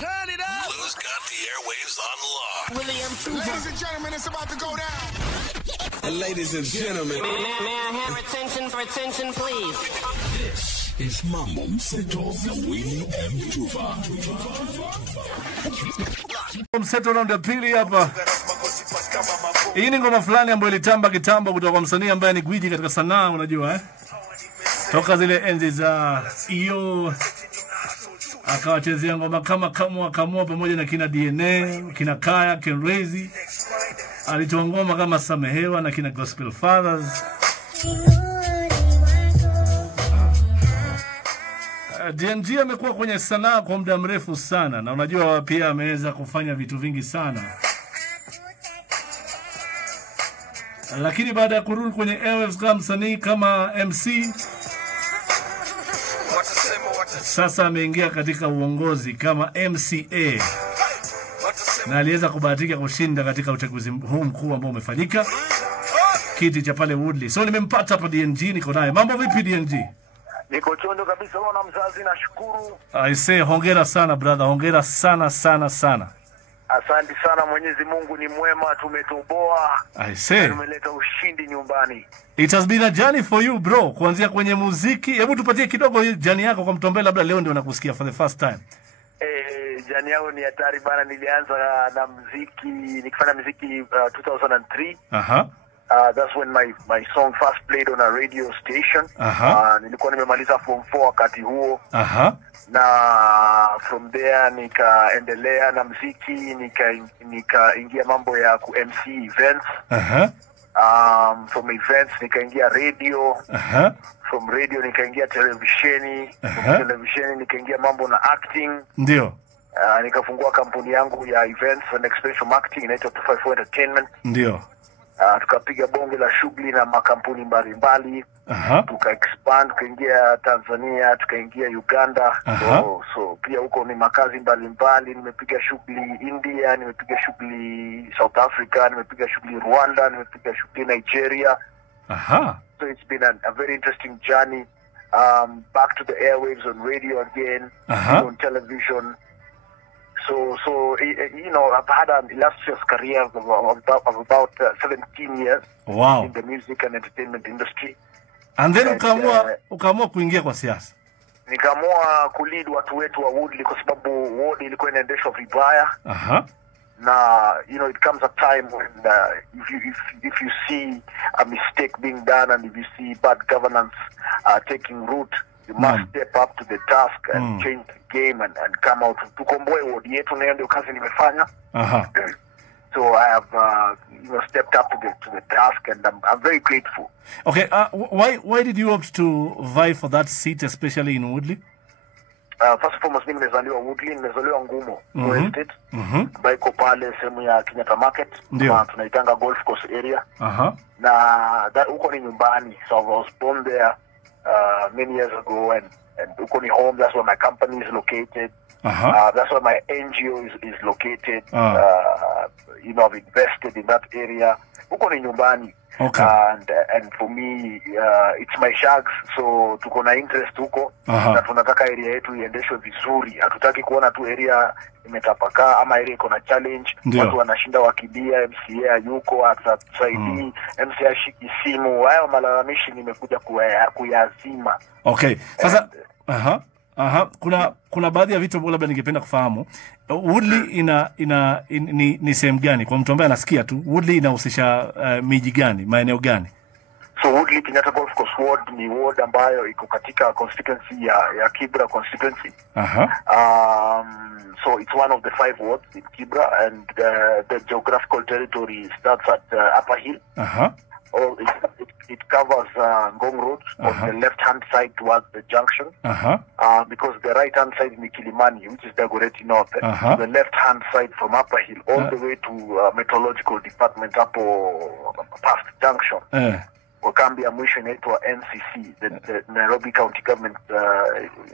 Turn it up. Lou's got the airwaves on lock. Ladies and gentlemen, it's about to go down. Ladies and gentlemen. May I have attention, please? This is Mambo Mseto na Winnie M. Tuva. Mseto round ya pili hapa. Hii ni ngoma fulani ambayo ilitamba kitambo kutoka kwa msanii ambaye ni gwiji katika sanaa, unajua eh? Toka zile enzi za iyo akawachezea ngoma kama kamua pamoja na kina DNA, kina Kaya, Ken Razy. Alitoa ngoma kama Samehewa na kina Gospel Fathers. DNG amekuwa kwenye sanaa kwa muda mrefu sana, na unajua pia ameweza kufanya vitu vingi sana. Lakini baada ya kurudi kwenye airwaves kama msanii kama MC, sasa ameingia katika uongozi kama MCA. Na aliweza kubahatika kushinda katika uchaguzi huu mkuu ambao umefanyika, kiti cha pale Woodley. So nimempata hapa DNG, niko naye. Mambo vipi DNG? Niko chondo kabisa, na mzazi, nashukuru. I say hongera sana brother, hongera sana. Asante sana, Mwenyezi Mungu ni mwema, tumetoboa. I say tumeleta ushindi nyumbani. It has been a journey for you bro, kuanzia kwenye muziki. Hebu tupatie kidogo journey yako kwa mtu ambaye labda leo ndio nakusikia for the first time. Journey yangu ni hatari bana. Nilianza na muziki, nikifanya muziki 2003. That's when my song first played on a radio station. Nilikuwa nimemaliza form 4 wakati huo. Na from there nikaendelea na muziki, nikaingia mambo ya ku MC events. From events nikaingia radio. From radio nikaingia televisheni. From televisheni nikaingia mambo na acting. Ndio. Nikafungua kampuni yangu ya events and experiential marketing inaitwa 254 Entertainment. Ndio. Tukapiga bonge la shughuli na makampuni mbalimbali. Tuka-expand, tukaingia Tanzania, tukaingia Uganda. So pia huko ni makazi mbalimbali. Nimepiga shughuli India, nimepiga shughuli South Africa, nimepiga shughuli Rwanda, nimepiga shughuli Nigeria. So it's been a very interesting journey. Back to the airwaves on radio again, on television. So you know, I've had an illustrious career of about 17 years. Wow. In the music and entertainment industry. And then ukaamua kuingia kwa siasa. Nikaamua kulead watu wetu wa Woodley kwa sababu ward ilikuwa inaendeshwa vibaya. Na you know, it comes a time when if you see a mistake being done and if you see bad governance taking root, you must step up to the task and change the game and come out. Tukomboe ward yetu, na ndio kazi nimefanya. So I have stepped up to the task, and I'm very grateful. Okay, why did you opt to vie for that seat, especially in Woodley? First and foremost, nimezaliwa Woodley, nimezaliwa Ngumo, Estate. Baiko pale sehemu ya Kenyatta Market, tunaitanga Golf Course area. Na huko ni nyumbani, so I was born there many years ago, and huko ni home. That's where my company is located. That's where my NGO is located. You know, I've invested in that area. Huko ni nyumbani. And for me, it's my shags, so tuko na interest huko. Na tunataka area yetu iendeshwe vizuri. Hatutaki kuona tu area imetapaka ama area iko na challenge. Watu wanashinda wakidia, MCA yuko atasaidii, MCA shiki simu. Hayo malalamishi nimekuja kuyazima. Okay. Sasa kuna baadhi ya vitu ambavyo labda ningependa kufahamu. Woodley ni sehemu gani? Kwa mtu ambaye anasikia tu, Woodley inahusisha miji gani, maeneo gani? So Woodley Kenyatta Golf Course Ward ni ward ambayo iko katika constituency ya Kibra constituency. So it's one of the 5 wards in Kibra, and the geographical territory starts at Upper Hill. It covers Ngong Road on the left-hand side towards the junction. Because the right-hand side is Kilimani, which is Dagoretti North. The left-hand side from Upper Hill all the way to Meteorological Department past junction. Wakambi ya mwisho inaitwa NCC, the Nairobi County Government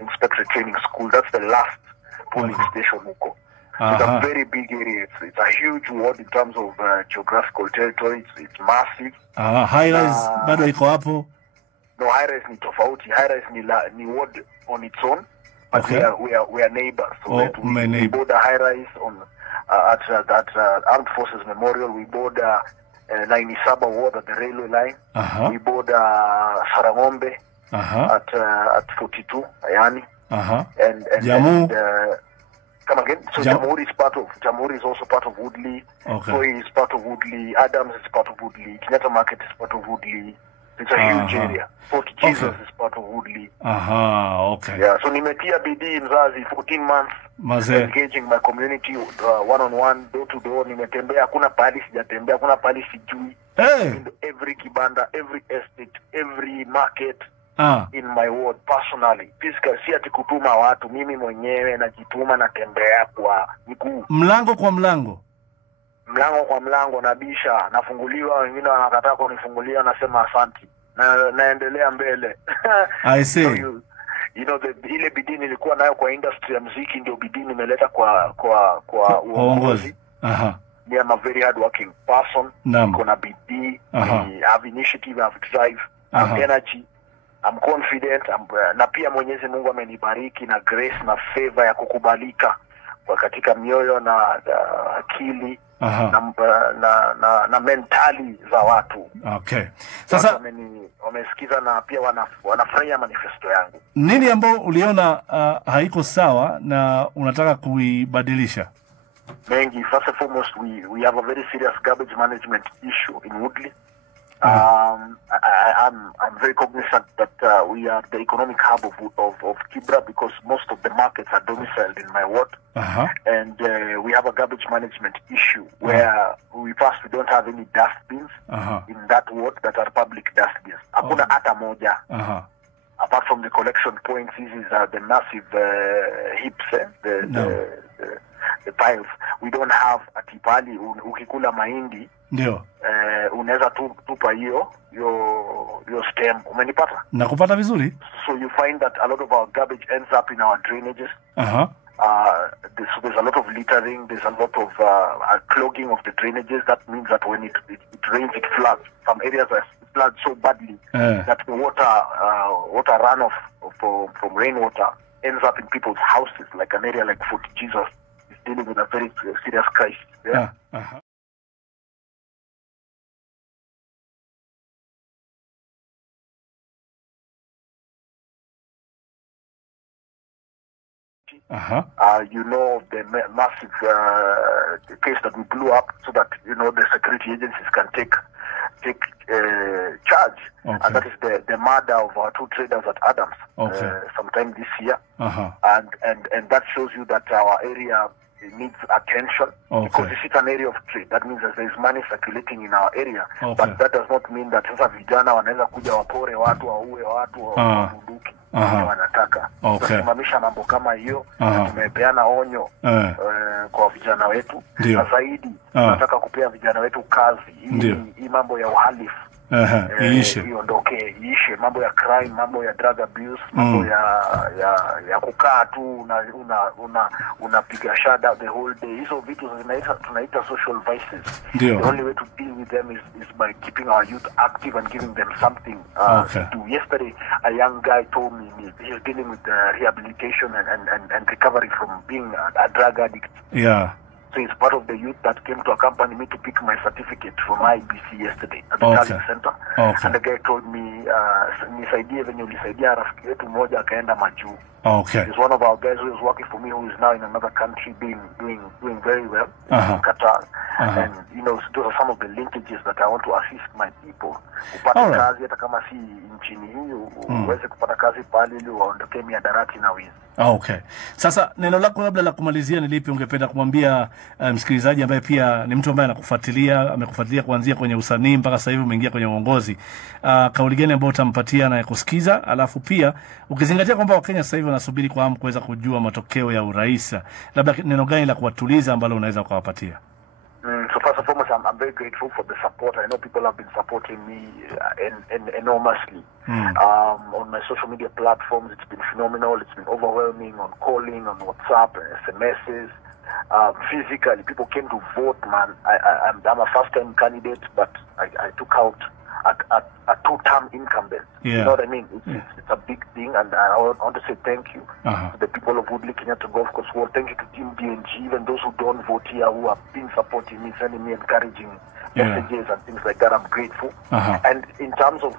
Inspector Training School. That's the last polling station huko. It's a very big area. It's a huge ward in terms of geographical territory. It's massive. High-rise bado iko hapo? No, high-rise ni tofauti. High-rise ni ward on its own. but Okay. we are neighbors. So Oh, we bought a high-rise on at Armed Forces Memorial. We bought 97 ward at the railway line. We bought Sarangombe at 42, Ayani. And DAMU. Come again. So Jamhuri is also part of Woodley. Okay. Koi is part of Woodley. Adams is part of Woodley. Kenyatta Market is part of Woodley. It's a huge area. Fort Jesus is part of Woodley. Okay. Yeah, so nimetia bidii mzazi 14 months engaging my community one-on-one, door-to-door. Nimetembea, hakuna pahali sijatembea, hakuna pahali sijui. Every kibanda, every estate, every market in my ward personally. Physically, si ati kutuma watu, mimi mwenyewe najituma natembea kwa miguu. Mlango kwa mlango. Mlango kwa mlango nabisha, nafunguliwa, wengine wanakataa kunifungulia, nasema asante. Naendelea mbele. I see. So you know, ile bidii nilikuwa nayo kwa industry ya muziki ndio bidii nimeleta kwa uongozi. Me, I'm a very hard working person. Kuna bidii, I have initiative, I have drive, I have energy, I'm confident, na pia Mwenyezi Mungu amenibariki na grace na favor ya kukubalika kwa katika mioyo na akili na mentali za watu. Okay. Sasa wamesikiza na pia wanafurahia manifesto yangu. Nini ambao uliona haiko sawa na unataka kuibadilisha? Mengi. First and foremost, we have a very serious garbage management issue in Woodley. I'm very cognizant that we are the economic hub of Kibra because most of the markets are domiciled in my ward. And we have a garbage management issue where we don't have any dustbins in that ward that are public dustbins. Hakuna hata moja. Apart from the collection points, these are the massive heaps, the piles. We don't have atipali. Ukikula mahindi ndio unaweza tupa hiyo stem. Umenipata? Nakupata vizuri. So you find that a lot of our garbage ends up in our drainages. So there's a lot of littering, there's a lot of clogging of the drainages. That means that when it rains, it floods. Some areas are flooded so badly that the water runoff from rainwater ends up in people's houses, like an area like Fort Jesus is dealing with a very serious crisis. Yeah. You know, the massive case that we blew up so that, you know, the security agencies can take charge. And that is the murder of our two traders at Adams sometime this year. And that shows you that our area needs attention because this is an area of trade. That means that there is money circulating in our area. But that does not mean that sasa vijana wanaweza kuja wapore watu, waue watu, wabuduki. Wanataka kusimamisha mambo kama hiyo. Tumepeana onyo kwa vijana wetu, na zaidi tunataka kupea vijana wetu kazi. Hii mambo ya uhalifu iondoke, iishe. Mambo ya crime, mambo ya drug abuse, mambo ya kukaa tu unapiga shada the whole day. Hizo vitu tunaita social vices. The only way to deal with them is by keeping our youth active and giving them something to do. Yesterday, a young guy told me he's dealing with rehabilitation and recovery from being a drug addict. So he's part of the youth that came to accompany me to pick my certificate from IBC yesterday at the Talent Center. And the guy told me, nisaidie venye ulisaidia rafiki yetu mmoja akaenda majuu. He's one of our guys who is working for me, who is now in another country doing very well in Qatar. And you know, those are some of the linkages that I want to assist my people. Upate kazi hata kama si nchini hii, uweze kupata kazi pale ili waondoke miadarati na wizi. Sasa neno lako labda la kumalizia ni lipi ungependa kumwambia msikilizaji ambaye pia ni mtu ambaye amekufuatilia kuanzia kwenye usanii mpaka sasa hivi umeingia kwenye uongozi? Kauli gani ambayo utampatia na kusikiza? Alafu pia ukizingatia kwamba Wakenya sasa hivi wanasubiri kwa hamu kuweza kujua matokeo ya urais, labda neno gani la kuwatuliza ambalo unaweza kuwapatia? So first and foremost, I'm very grateful for the support. I know people have been supporting me enormously. On my social media platforms, it's been phenomenal. It's been overwhelming on calling, on WhatsApp, SMSs. Physically, people came to vote, man. I'm a first-time candidate, but I took out a two-term incumbent. Yeah. You know what I mean? It's a big thing, and I want to say thank you to the people of Woodley, Kenyatta Golf Course World. Thank you to Team DNG, even those who don't vote here, who have been supporting me, sending me encouraging messages and things like that. I'm grateful. And in terms of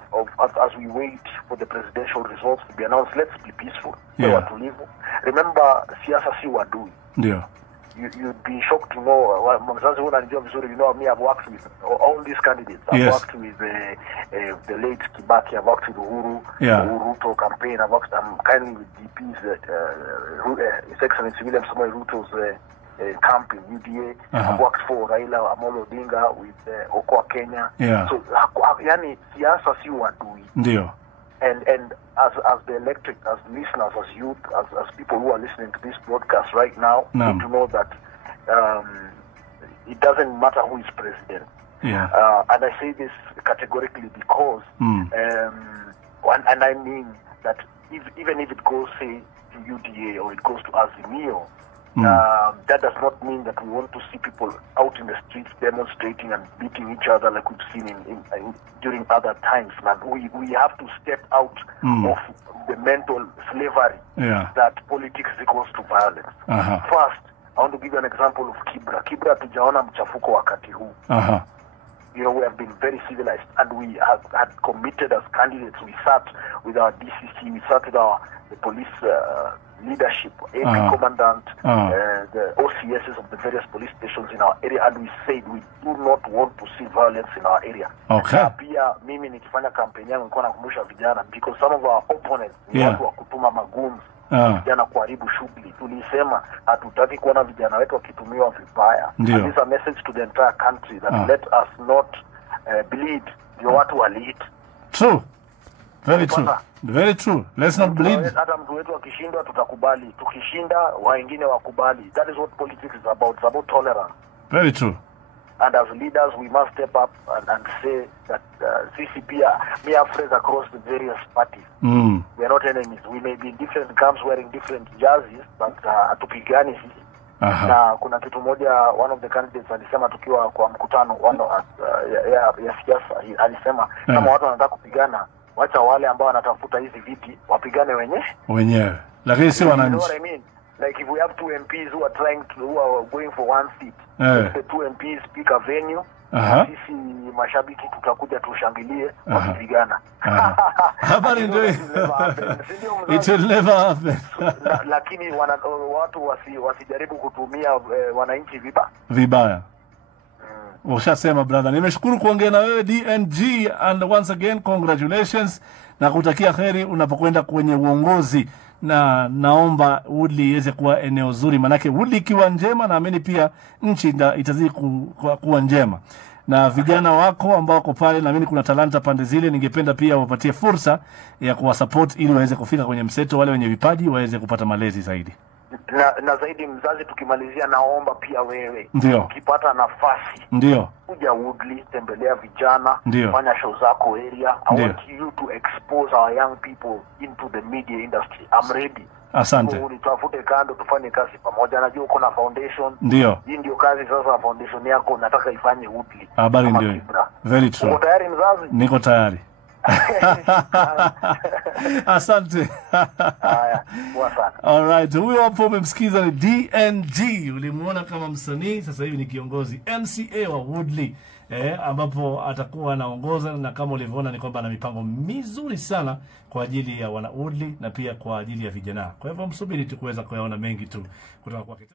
as we wait for the presidential results to be announced, let's be peaceful. Remember, siasa si wadui. Yeah. You'd be shocked to know, you know me, I've worked with all these candidates. I've worked with the late Kibaki, I've worked with Uhuru, the Ruto campaign, I'm kindly with DP's, His Excellency William Samoei Ruto's camp in UDA. I've worked for Raila Amolo Odinga with Okoa Kenya. So, yani, siasa si wadui. Ndio. And as the electric, as listeners, as youth, as people who are listening to this broadcast right now, need to know that it doesn't matter who is president. And I say this categorically because, and I mean that even if it goes, say, to UDA or it goes to Azimio, that does not mean that we want to see people out in the streets demonstrating and beating each other like we've seen in during other times. Man, we have to step out of the mental slavery that politics equals to violence. First, I want to give you an example of Kibra. Kibra tujaona mchafuko wakati huu. You know, we have been very civilized, and we had committed as candidates. We sat with our DCC, we sat with the police leadership, AP commandant, the OCSs of the various police stations in our area, and we said we do not want to see violence in our area. Pia mimi nikifanya kampeni yangu nilikuwa nakumbusha vijana, because some of our opponents ni watu wa kutuma magumu vijana kuharibu shughuli. Tulisema hatutaki kuona vijana wetu wakitumiwa vibaya. And this is a message to the entire country that let us not bleed the watu wa lead. True. Very true. Very true. Let's not bleed. Hata mtu wetu akishindwa tutakubali. Tukishinda wengine wakubali. That is what politics is about. It's about tolerance. Very true. And as leaders, we must step up and say that CCP, we have friends across the various parties. We are not enemies. We may be in different camps wearing different jerseys, but hatupigani sisi. Na kuna kitu moja, one of the candidates alisema tukiwa kwa mkutano ya siasa, alisema kama watu wanataka kupigana, wacha wale ambao wanatafuta hizi viti wapigane wenyewe. Lakini si wananchi. You know what I mean? Like if we have two MPs who are going for one seat, if the two MPs pick a venue, sisi mashabiki tutakuja tushangilie wakipigana. Habari ndio. It will never happen. Lakini watu wasijaribu kutumia wananchi vibaya. Ushasema brother. Nimeshukuru kuongea na wewe DNG, and once again congratulations na kutakia kheri unapokwenda kwenye uongozi, na naomba Woodley iweze kuwa eneo zuri, manake Woodley ikiwa njema naamini pia nchi itazidi kuwa njema. Na vijana wako ambao wako pale, naamini kuna talanta pande zile, ningependa pia wapatie fursa ya kuwasupport ili waweze kufika kwenye mseto, wale wenye vipaji waweze kupata malezi zaidi. Na zaidi mzazi, tukimalizia naomba pia wewe ukipata nafasi kuja Woodley, tembelea vijana, fanya show zako area. I want you to expose our young people into the media industry. I'm ready. Asante. Unitafute kando tufanye kazi pamoja. Najua uko na foundation. Hii ndio kazi sasa, foundation yako nataka ifanye Woodley. Habari ndio. Very true. Uko tayari mzazi? Niko tayari. Asante. Alright, huyo hapo umemsikiza ni DNG. Ulimuona kama msanii, sasa hivi ni kiongozi MCA wa Woodley, ambapo atakuwa anaongoza, na kama ulivyoona ni kwamba ana mipango mizuri sana kwa ajili ya wana Woodley na pia kwa ajili ya vijana. Kwa hivyo msubiri tu kuweza kuyaona mengi tu kutoka kwake.